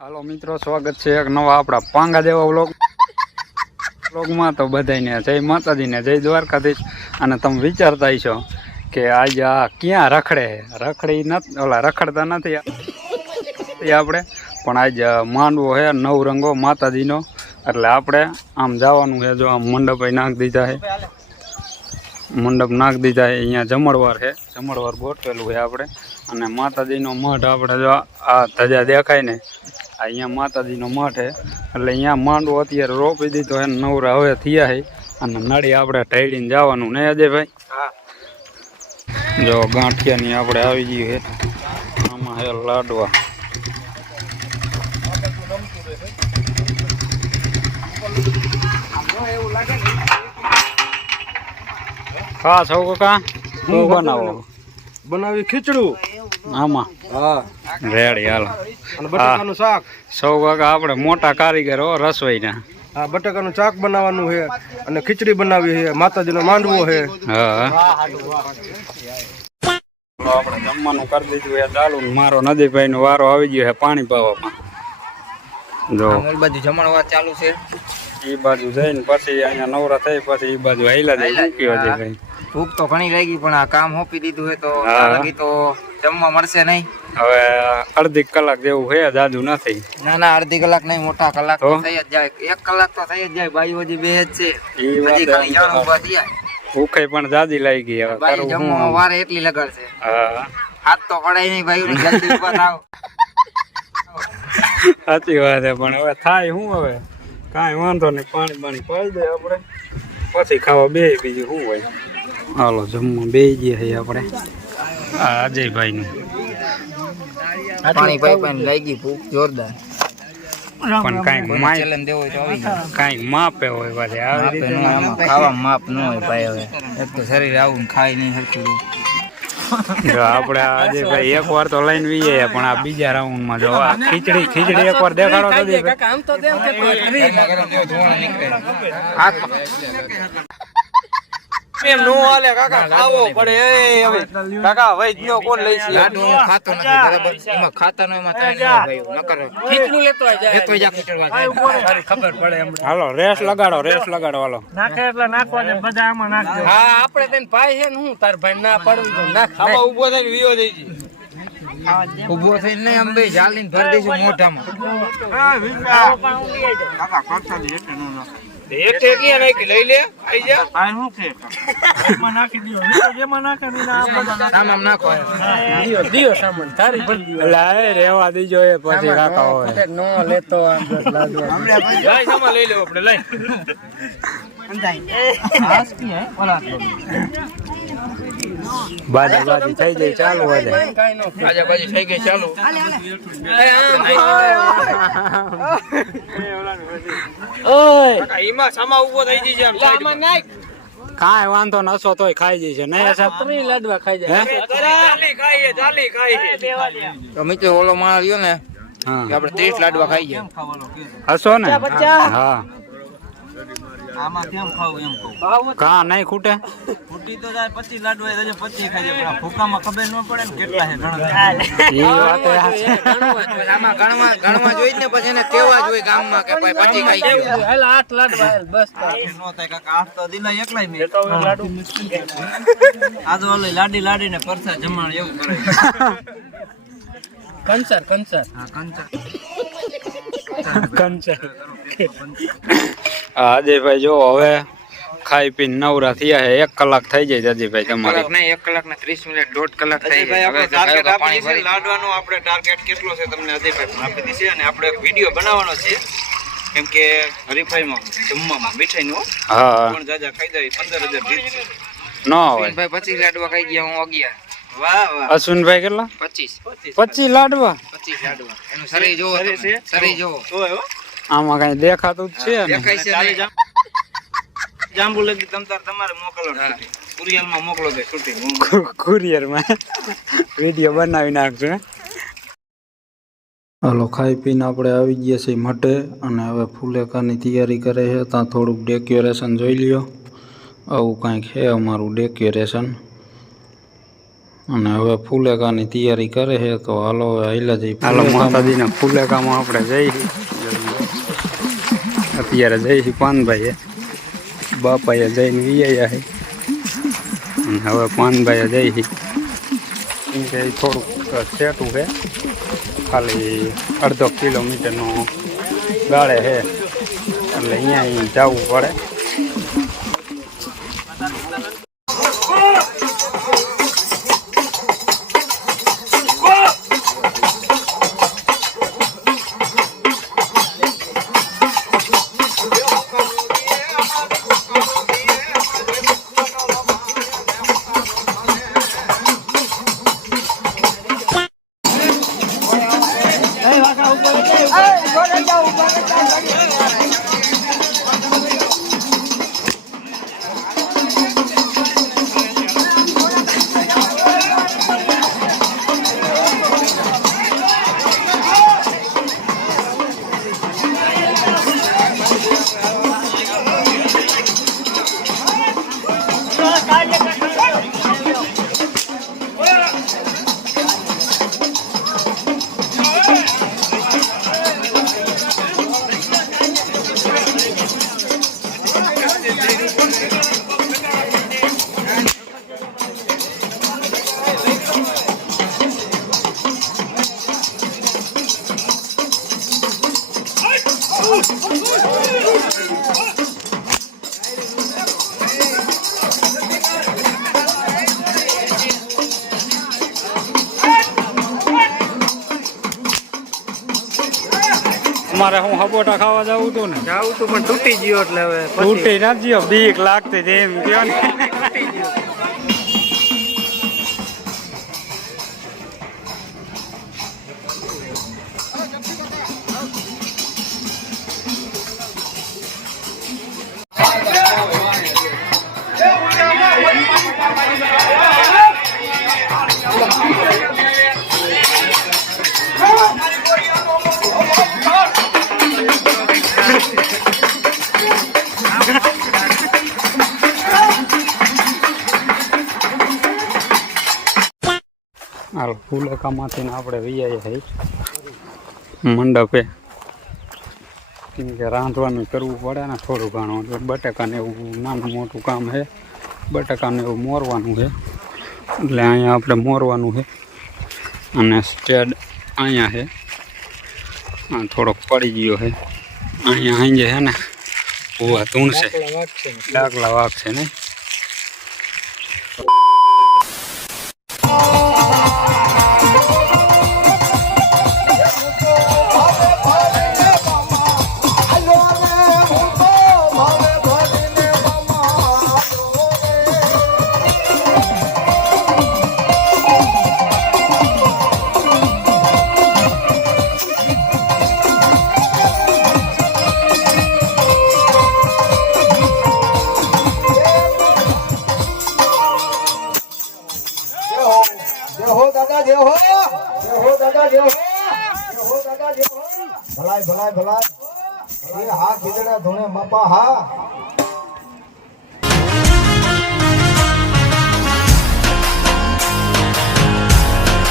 હાલો મિત્રો, સ્વાગત છે એક નવા આપણા પાંગા જેવા વ્લોગમાં. તો બધાને જય માતાજીને જય દ્વારકાધીશ. અને તમે વિચારતા હશો કે આજે આ ક્યાં રખડતા નથી આપણે, પણ આજ માંડવો હે નવરંગો માતાજીનો. એટલે આપણે આમ જવાનું છે. જો આમ મંડપ નાખી દીધા છે, અહીંયા જમણવાર છે, જમણવાર ગોઠવેલું છે આપણે. અને માતાજીનો મઠ આપણે જો આ ધજા દેખાય ને, અહીંયા માતાજીનો મઠ છે. એટલે અહીંયા માંડવો અત્યારે રોપી દીધો હે, નવરા હવે થયા છે. અને નડી આપણે ઢળીને જવાનું ને અજયભાઈ. જો ગાંઠિયાની આપણે આવી ગયું છે, આમાં હે લાડવા. હા સૌ કાકા, હું બનાવી ખીચડું આમાં. હા રેડી હાલો. અને બટાકાનું શાક. સૌ કાકા આપણે મોટા કારીગર હો રસોઈના. હા, બટાકાનું શાક બનાવવાનું છે અને ખીચડી બનાવી છે, માતાજીનો માંડવો છે. હા આપણે જમવાનું કરી દીધું છે ચાલુ. મારો નદીભાઈ નો વારો આવી ગયો છે પાણી પાવામાં. જો બાજુ જમણવાર ચાલુ છે, એ બાજુ જઈને પછી અહીંયા નવરા થઈ પછી એ બાજુ હાઈલા મૂક્યો છે ભાઈ. ભૂખ તો ઘણી લાગી, પણ આ કામ સોંપી દીધું હોય તો લગી તો જમવા મળશે નહીં. હવે અડધી કલાક જેવું છે, જાજુ નથી. ના અડધી કલાક નહીં, મોટા કલાક તો થઈ જ જાય. 1 કલાક તો થઈ જ જાય. બાઈઓ હજી બે જ છે, ભૂખે પણ જાજી લાગી ગઈ. હવે બાઈ જમવા વારે એટલી લગાડશે. હા, હાથ તો પડાય નહીં ભાઈ, જલ્દી ઉભા થાવ. સાચી વાત છે, પણ હવે થાય શું? હવે કાંઈ વાંધો નહીં, પાણી પાઈ દે આપણે, પછી ખાવા બે. બીજું શું હોય? હાલો જમવા બે ગયા છે આપણે. આ અજયભાઈ નું પાણી પાઈ લાગી ભૂખ જોરદાર. પણ કાંઈક માપે હોય પાછી. આવી રીતે ખાવામાં માપ ન હોય ભાઈ. હવે એક તો શરીર આવું ખાઈ નહીં સરખું. જો આપણે અજયભાઈ એક વાર તો લઈને વીએ, પણ આ બીજા રાઉન્ડ માં જો આ ખીચડી એક વાર દેખાડો તો એમ નો હાલે કાકા, ખાવો પડે. હવે કાકા વૈદ્ય કોણ લઈ છે? લાડુ ખાતો નથી બરાબર, એમાં ખાતાનો એમાં થાય ભાઈ. નકર ખીચડું લેતો જા ખીચડવા જાય. ખબર પડે એમ. હાલો રેસ લગાડો હાલો. નાખે એટલે નાખવા દે, બધા આમાં નાખજો. હા, આપણે તને ભાઈ છે ને, હું તાર ભાઈ ના પડું તો નાખ. આમાં ઊભો થઈને વિયો થઈ જી. ઉભો થઈને નહીં, આમ બે જાલીને ભરી દઈશું મોઢામાં. કાકા કરતા દે એટલે નો એક ક્યાં નાખી લઈ લે. આઈ જા. આ શું છે? એમાં નાખી દીયો. જેમાં નાખે ને આમ નાખો. દીયો સામાન તારી ભરી દીયો. એટલે એ રેવા દીજો, એ પછી કાકા હોય નો લેતો આમ લાડુ. લઈ સામાન લઈ લેવો આપણે, લઈ. આસ કી હે ઓલા બાજી થઈ ગઈ ચાલુ હોય. બાજી થઈ ગઈ ચાલુ. એમાં સામા ઉભો થઈ જશે. આમાં નાખ. કાંઈ વાંધો નસો તોય ખાઈ જશે. નહીં સાહેબ લાડવા ખાઈ જાય. ચાલી ખાઈએ. તો મિત્રો ઓલો માળ રહ્યો ને, આપણે 30 લાડવા ખાઈ જાય. હસો ને? હા, આમાં કેમ ખાવું એમ કહું. કા નહીં ખૂટે? ફૂટી તો જાય 25 લાડવા થાય, 25 ખાઈ જાય. પણ ભૂકામાં ખબર ન પડે ને કેટલા છે ગણતરી. એ વાત આમાં ગણવા જોઈ ને પછી એને કેવા જોઈએ ગામમાં કે ભાઈ 25 ખાઈ ગયો. હાલ 8 લાડવા બસ. નો થાય કાકા, 8 તો દિલા એકલાય મે લાડુ. આ તો ઓલી લાડી ને પરસા જમાણ એવું કરે. કંચર. હા, કંચર. અજયભાઈ જો હવે ખાઈ પીને નવરા થયા છે. 1 કલાક થઈ જાય અજયભાઈ તમારે? 1 કલાક ને 30 મિનિટ, 1.5 કલાક થઈ જાય. હવે ટાર્ગેટ આપી છે લાડવાનો. આપણે ટાર્ગેટ કેટલો છે તમને અજયભાઈ આપી દીધી છે, અને આપણે વિડિયો બનાવવાનો છે. કેમ કે હરીફાઈમાં જમવામાં મીઠાઈનો પણ જાજા ખાઈ જાય 15,000 જીત ન હોય. ભાઈ 25 લાડવા ખાઈ ગયા, હું 11. વાહ. અશ્વિનભાઈ કેટલા? 25 લાડવા. 25 લાડવા. એનું શરીર જોવો, શરીર જોવો. આમાં કઈ દેખાતું જ છે ને? દેખાય છે. જાંબુ લગી તમારે મોકલો, કુરિયરમાં મોકલો દે શૂટિંગ. કુરિયરમાં વિડીયો બનાવી નાખજો. હાલો ખાઈ પીને આપણે આવી ગયા છીએ મઠે, અને હવે ફુલેકાની તૈયારી કરે છે. ત્યાં થોડુંક ડેકોરેશન જોઈ લ્યો. આવું કાંઈક છે અમારું ડેકોરેશન. અને હવે ફુલેકાની તૈયારી કરે છે તો હાલો હાઈલા જઈ હાલો માતાજીના ફુલેકામાં આપણે જઈ અત્યારે જઈશી પાનભાઈએ બાપાએ જઈને વિયા છે અને હવે પાનભાઈએ જઈશી કેમ કે થોડુંક સેટું છે ખાલી અડધો કિલોમીટરનો ગાળે છે એટલે અહીંયા જવું પડે. અમારે હું હબોટા ખાવા જવું હતું ને જાવું તું પણ તૂટી ગયો એટલે હવે તૂટી ના ગયો બીક લાગતી હતી એમ કયો ને હાલ ફુલેકામાંથી આપણે વિયાએ થઈ મંડપે કેમ કે રાંધવાનું કરવું પડે ને થોડું ઘણું એટલે બટાકાને એવું નાનું મોટું કામ છે બટાકાને એવું મોરવાનું છે એટલે અહીંયા આપણે મોરવાનું છે અને સ્ટેડ અહીંયા છે થોડોક પડી ગયો છે અહીંયા અહીં છે ને ભૂવા ધૂણશે ડાકલા વાગશે નહીં. ભલાય ભલાય ભલાય હા ખીચડા ધોણે બાપા હા